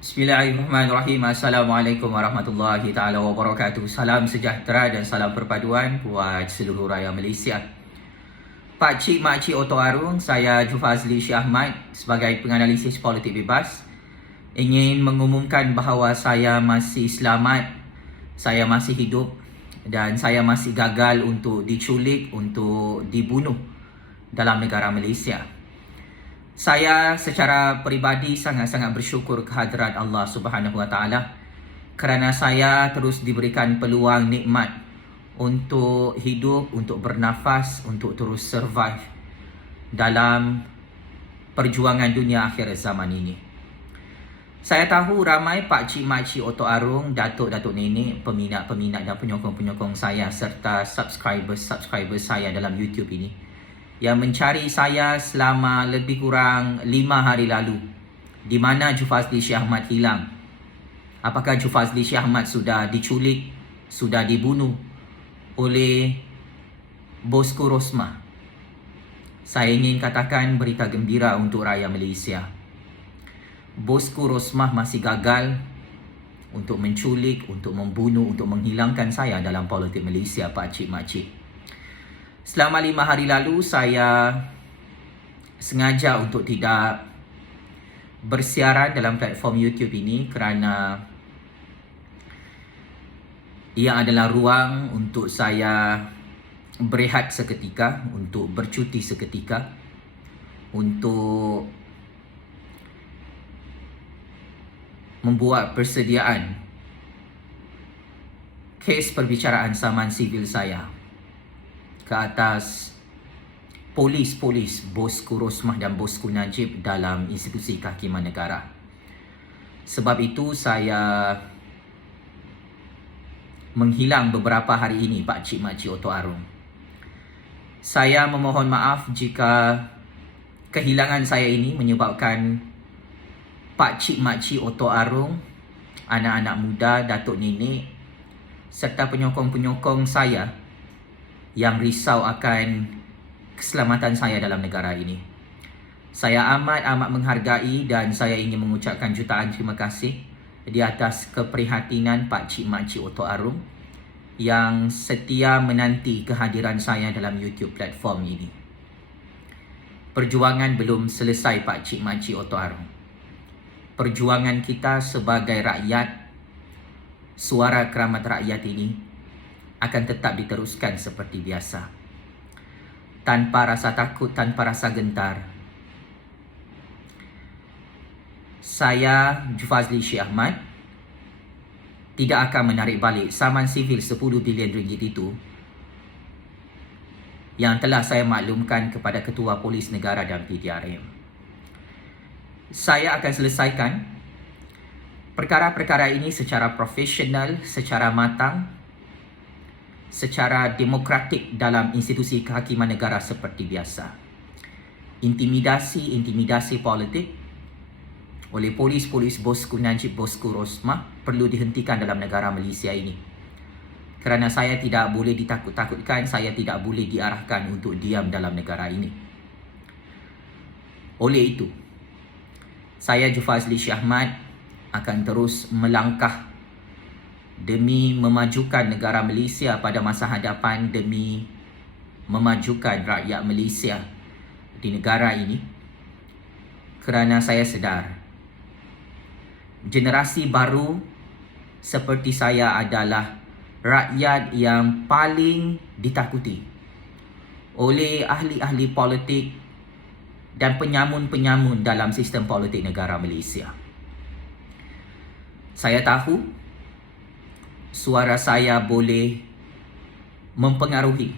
Bismillahirrahmanirrahim. Assalamualaikum warahmatullahi taala wabarakatuh. Salam sejahtera dan salam perpaduan buat seluruh rakyat Malaysia. Pak Cik Mak Cik Oto Arung, saya Jufazli Syah Ahmad sebagai penganalisis politik bebas ingin mengumumkan bahawa saya masih selamat, saya masih hidup dan saya masih gagal untuk diculik, untuk dibunuh dalam negara Malaysia. Saya secara peribadi sangat-sangat bersyukur kehadrat Allah Subhanahu Wa Taala kerana saya terus diberikan peluang nikmat untuk hidup, untuk bernafas, untuk terus survive dalam perjuangan dunia akhir zaman ini. Saya tahu ramai Pak Cik Mak Cik Oto Arung, datuk-datuk nenek, peminat-peminat dan penyokong-penyokong saya serta subscribers saya dalam YouTube ini yang mencari saya selama lebih kurang 5 hari lalu. Di mana Jufazli Syah Ahmad hilang? Apakah Jufazli Syah Ahmad sudah diculik, sudah dibunuh oleh bosku Rosmah? Saya ingin katakan berita gembira untuk rakyat Malaysia. Bosku Rosmah masih gagal untuk menculik, untuk membunuh, untuk menghilangkan saya dalam politik Malaysia, Pak Cik Mak Cik. Selama 5 hari lalu saya sengaja untuk tidak bersiaran dalam platform YouTube ini kerana ia adalah ruang untuk saya berehat seketika, untuk bercuti seketika, untuk membuat persediaan kes perbicaraan saman sivil saya ke atas polis-polis bosku Rosmah dan bosku Najib dalam institusi kehakiman negara. Sebab itu saya menghilang beberapa hari ini, Pak Cik Mak Cik Oto Arung. Saya memohon maaf jika kehilangan saya ini menyebabkan Pak Cik Mak Cik Oto Arung, anak-anak muda, datuk nenek serta penyokong-penyokong saya yang risau akan keselamatan saya dalam negara ini. Saya amat menghargai dan saya ingin mengucapkan jutaan terima kasih di atas keprihatinan Pak Cik Mak Cik Oto Arung yang setia menanti kehadiran saya dalam YouTube platform ini. Perjuangan belum selesai, Pak Cik Mak Cik Oto Arung. Perjuangan kita sebagai rakyat, suara keramat rakyat ini akan tetap diteruskan seperti biasa. Tanpa rasa takut, tanpa rasa gentar. Saya, Jufazli Syah Ahmad, tidak akan menarik balik saman sivil 10 bilion ringgit itu yang telah saya maklumkan kepada Ketua Polis Negara dan PTRM. Saya akan selesaikan perkara-perkara ini secara profesional, secara matang, secara demokratik dalam institusi kehakiman negara seperti biasa. Intimidasi politik oleh polis-polis bosku Najib, bosku Rosmah perlu dihentikan dalam negara Malaysia ini. Kerana saya tidak boleh ditakut-takutkan, saya tidak boleh diarahkan untuk diam dalam negara ini. Oleh itu, saya Jufazli Syah Ahmad akan terus melangkah demi memajukan negara Malaysia pada masa hadapan, demi memajukan rakyat Malaysia di negara ini. Kerana saya sedar generasi baru seperti saya adalah rakyat yang paling ditakuti oleh ahli-ahli politik dan penyamun-penyamun dalam sistem politik negara Malaysia. Saya tahu suara saya boleh mempengaruhi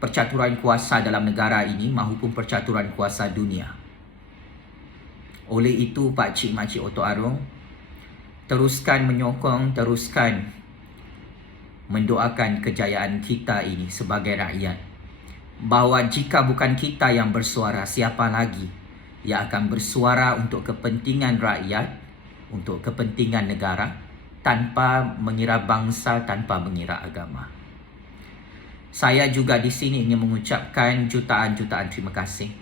percaturan kuasa dalam negara ini maupun percaturan kuasa dunia. Oleh itu, Pak Cik Mak Cik Oto Arung, teruskan menyokong, teruskan mendoakan kejayaan kita ini sebagai rakyat. Bahawa jika bukan kita yang bersuara, siapa lagi yang akan bersuara untuk kepentingan rakyat, untuk kepentingan negara, tanpa mengira bangsa, tanpa mengira agama. Saya juga di sini ingin mengucapkan jutaan-jutaan terima kasih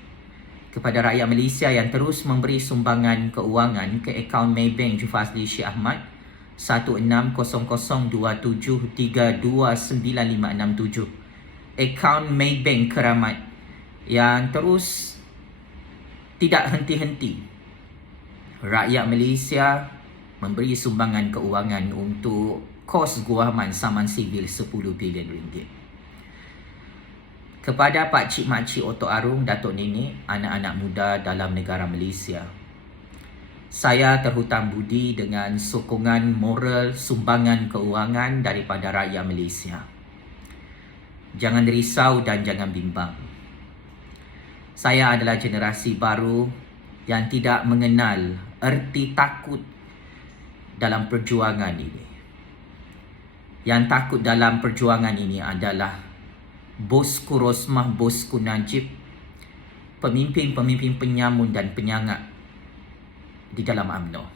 kepada rakyat Malaysia yang terus memberi sumbangan keuangan ke akaun Maybank Jufazli Syekh Ahmad 160002329567. Akaun Maybank Keramat yang terus tidak henti-henti rakyat Malaysia memberi sumbangan keuangan untuk kos guaman saman sivil 10 bilion ringgit. Kepada Pak Cik Mak Cik Otok Arung, Datuk Nenek, anak-anak muda dalam negara Malaysia, saya terhutang budi dengan sokongan moral sumbangan keuangan daripada rakyat Malaysia. Jangan risau dan jangan bimbang. Saya adalah generasi baru yang tidak mengenal erti takut dalam perjuangan ini. Yang takut dalam perjuangan ini adalah Bosku Rosmah, Bosku Najib, pemimpin-pemimpin penyamun dan penyangak di dalam UMNO.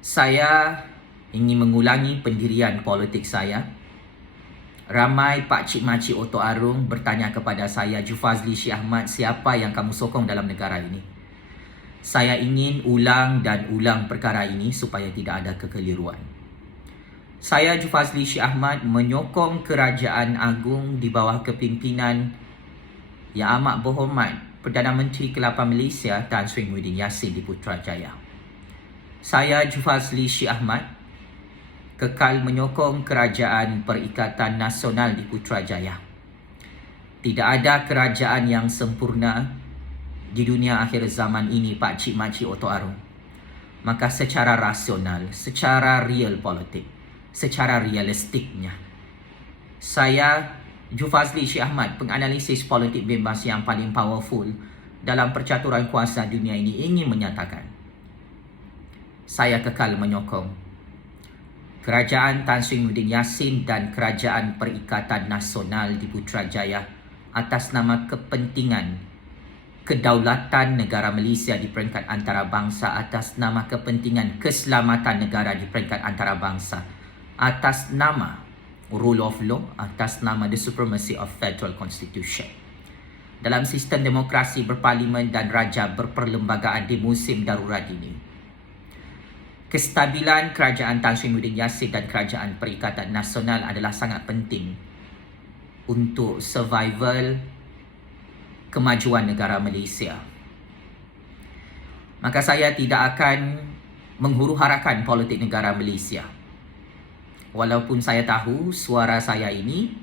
Saya ingin mengulangi pendirian politik saya. Ramai Pak Cik Mak Cik Otok Arung bertanya kepada saya, Jufazli Syekh Ahmad, siapa yang kamu sokong dalam negara ini? Saya ingin ulang dan ulang perkara ini supaya tidak ada kekeliruan. Saya Jufazli Syekh Ahmad menyokong Kerajaan Agung di bawah kepimpinan Yang Amat Berhormat Perdana Menteri ke-8 Malaysia Tan Sri Muhyiddin Yassin di Putrajaya. Saya Jufazli Syekh Ahmad kekal menyokong Kerajaan Perikatan Nasional di Putrajaya. Tidak ada kerajaan yang sempurna di dunia akhir zaman ini, Pak Cik Mak Cik Otok Arung. Maka secara rasional, secara real politik, secara realistiknya, saya Jufazli Syekh Ahmad, penganalisis politik bebas yang paling powerful dalam percaturan kuasa dunia ini, ingin menyatakan saya kekal menyokong Kerajaan Tan Sri Muhyiddin Yassin dan Kerajaan Perikatan Nasional di Putrajaya atas nama kepentingan kedaulatan negara Malaysia di peringkat antarabangsa, atas nama kepentingan keselamatan negara di peringkat antarabangsa, atas nama rule of law, atas nama the supremacy of federal constitution. Dalam sistem demokrasi berparlimen dan raja berperlembagaan di musim darurat ini, kestabilan Kerajaan Tan Sri Muhyiddin Yassin dan Kerajaan Perikatan Nasional adalah sangat penting untuk survival kemajuan negara Malaysia. Maka saya tidak akan menghuru-harakan politik negara Malaysia. Walaupun saya tahu suara saya ini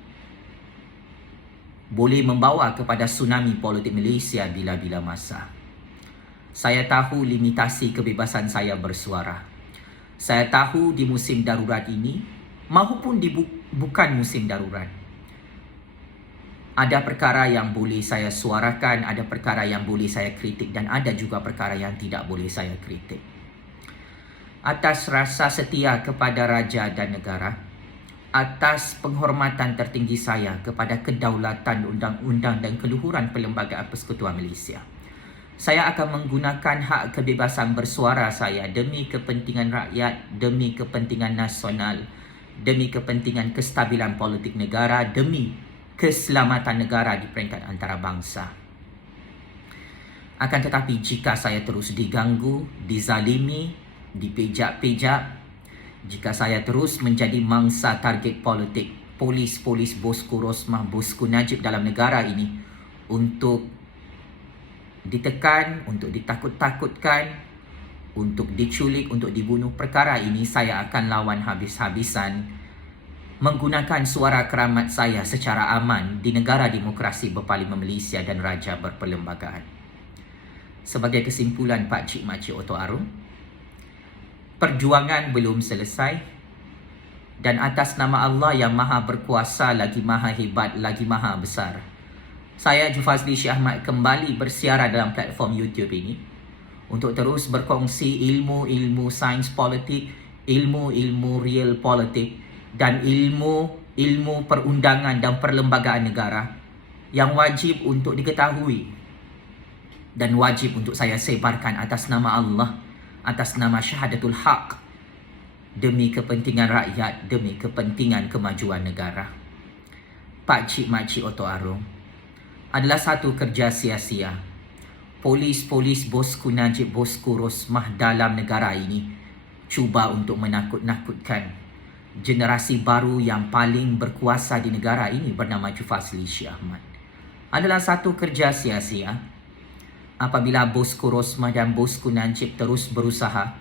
boleh membawa kepada tsunami politik Malaysia bila-bila masa. Saya tahu limitasi kebebasan saya bersuara. Saya tahu di musim darurat ini maupun di bukan musim darurat, ada perkara yang boleh saya suarakan, ada perkara yang boleh saya kritik, dan ada juga perkara yang tidak boleh saya kritik. Atas rasa setia kepada raja dan negara, atas penghormatan tertinggi saya kepada kedaulatan undang-undang dan keluhuran Perlembagaan Persekutuan Malaysia, saya akan menggunakan hak kebebasan bersuara saya demi kepentingan rakyat, demi kepentingan nasional, demi kepentingan kestabilan politik negara, demi keselamatan negara di peringkat antarabangsa. Akan tetapi jika saya terus diganggu, dizalimi, dipejak-pejak, jika saya terus menjadi mangsa target politik polis-polis Bosku Rosmah, Bosku Najib dalam negara ini untuk ditekan, untuk ditakut-takutkan, untuk diculik, untuk dibunuh, perkara ini saya akan lawan habis-habisan menggunakan suara keramat saya secara aman di negara demokrasi berparlimen Malaysia dan raja berperlembagaan. Sebagai kesimpulan, Pak Cik Mak Cik Otok Arung, perjuangan belum selesai, dan atas nama Allah yang maha berkuasa, lagi maha hebat, lagi maha besar, saya Jufazli Syekh Ahmad kembali bersiaran dalam platform YouTube ini untuk terus berkongsi ilmu-ilmu sains politik, ilmu-ilmu real politik, dan ilmu perundangan dan perlembagaan negara yang wajib untuk diketahui dan wajib untuk saya sebarkan atas nama Allah, atas nama syahadatul haq, demi kepentingan rakyat, demi kepentingan kemajuan negara. Pak Cik Mak Cik Otok Arung, adalah satu kerja sia-sia. Polis-polis bosku Najib, bosku Rosmah dalam negara ini cuba untuk menakut-nakutkan generasi baru yang paling berkuasa di negara ini bernama Jufazli Syah Ahmad. Adalah satu kerja sia-sia apabila bosku Rosmah dan bosku Najib terus berusaha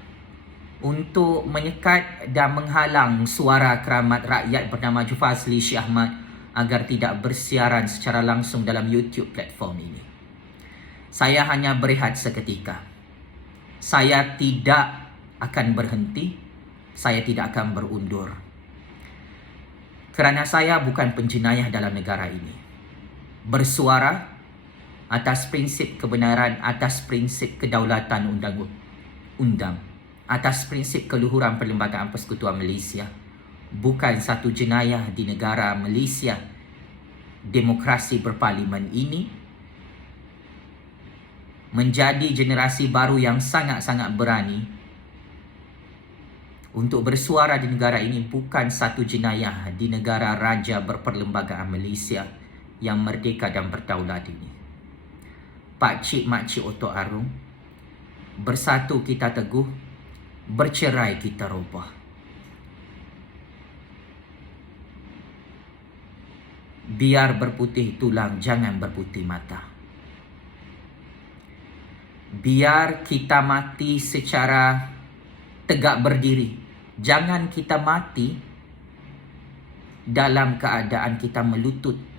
untuk menyekat dan menghalang suara keramat rakyat bernama Jufazli Syah Ahmad agar tidak bersiaran secara langsung dalam YouTube platform ini. Saya hanya berehat seketika. Saya tidak akan berhenti. Saya tidak akan berundur. Kerana saya bukan penjenayah dalam negara ini. Bersuara atas prinsip kebenaran, atas prinsip kedaulatan undang-undang, atas prinsip keluhuran Perlembagaan Persekutuan Malaysia. Bukan satu jenayah di negara Malaysia demokrasi berparlimen ini. Menjadi generasi baru yang sangat-sangat berani untuk bersuara di negara ini bukan satu jenayah di negara raja berperlembagaan Malaysia yang merdeka dan berdaulat ini. Pak Cik Mak Cik Otok Arung, bersatu kita teguh, bercerai kita robah. Biar berputih tulang, jangan berputih mata. Biar kita mati secara tegak berdiri. Jangan kita mati dalam keadaan kita melutut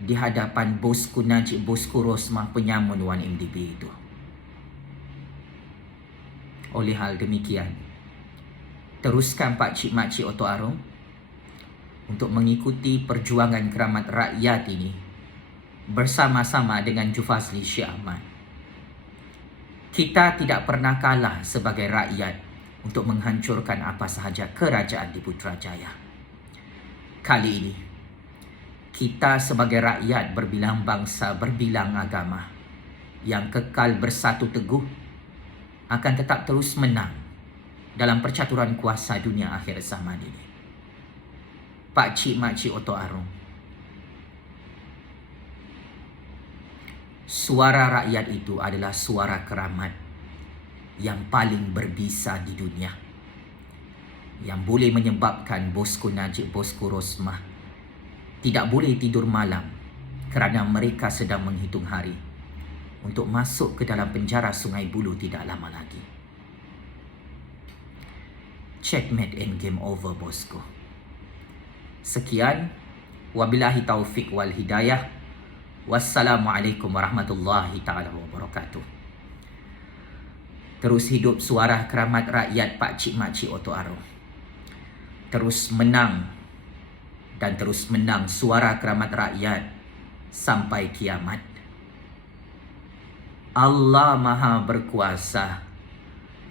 di hadapan bosku Najib, bosku Rosmah, penyamun 1MDB itu. Oleh hal demikian, teruskan Pak Cik Mak Cik Otok Arung untuk mengikuti perjuangan keramat rakyat ini bersama-sama dengan Jufazli Syah Ahmad. Kita tidak pernah kalah sebagai rakyat untuk menghancurkan apa sahaja kerajaan di Putrajaya. Kali ini, kita sebagai rakyat berbilang bangsa, berbilang agama yang kekal bersatu teguh akan tetap terus menang dalam percaturan kuasa dunia akhir zaman ini. Pak Cik Mak Cik Otok Arung, suara rakyat itu adalah suara keramat yang paling berbisa di dunia, yang boleh menyebabkan bosku Najib, bosku Rosmah tidak boleh tidur malam kerana mereka sedang menghitung hari untuk masuk ke dalam penjara Sungai Buloh tidak lama lagi. Checkmate and game over, bosku. Sekian, wabillahi taufik wal hidayah. Wassalamualaikum warahmatullahi ta'ala wabarakatuh. Terus hidup suara keramat rakyat Pak Cik Mak Cik Otok Arung. Terus menang dan terus menang suara keramat rakyat sampai kiamat. Allah Maha Berkuasa.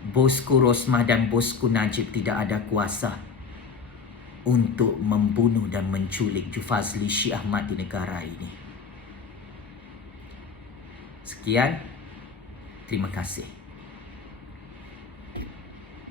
Bosku Rosmah dan bosku Najib tidak ada kuasa untuk membunuh dan menculik Jufazli Syah Ahmad di negara ini. Sekian, terima kasih.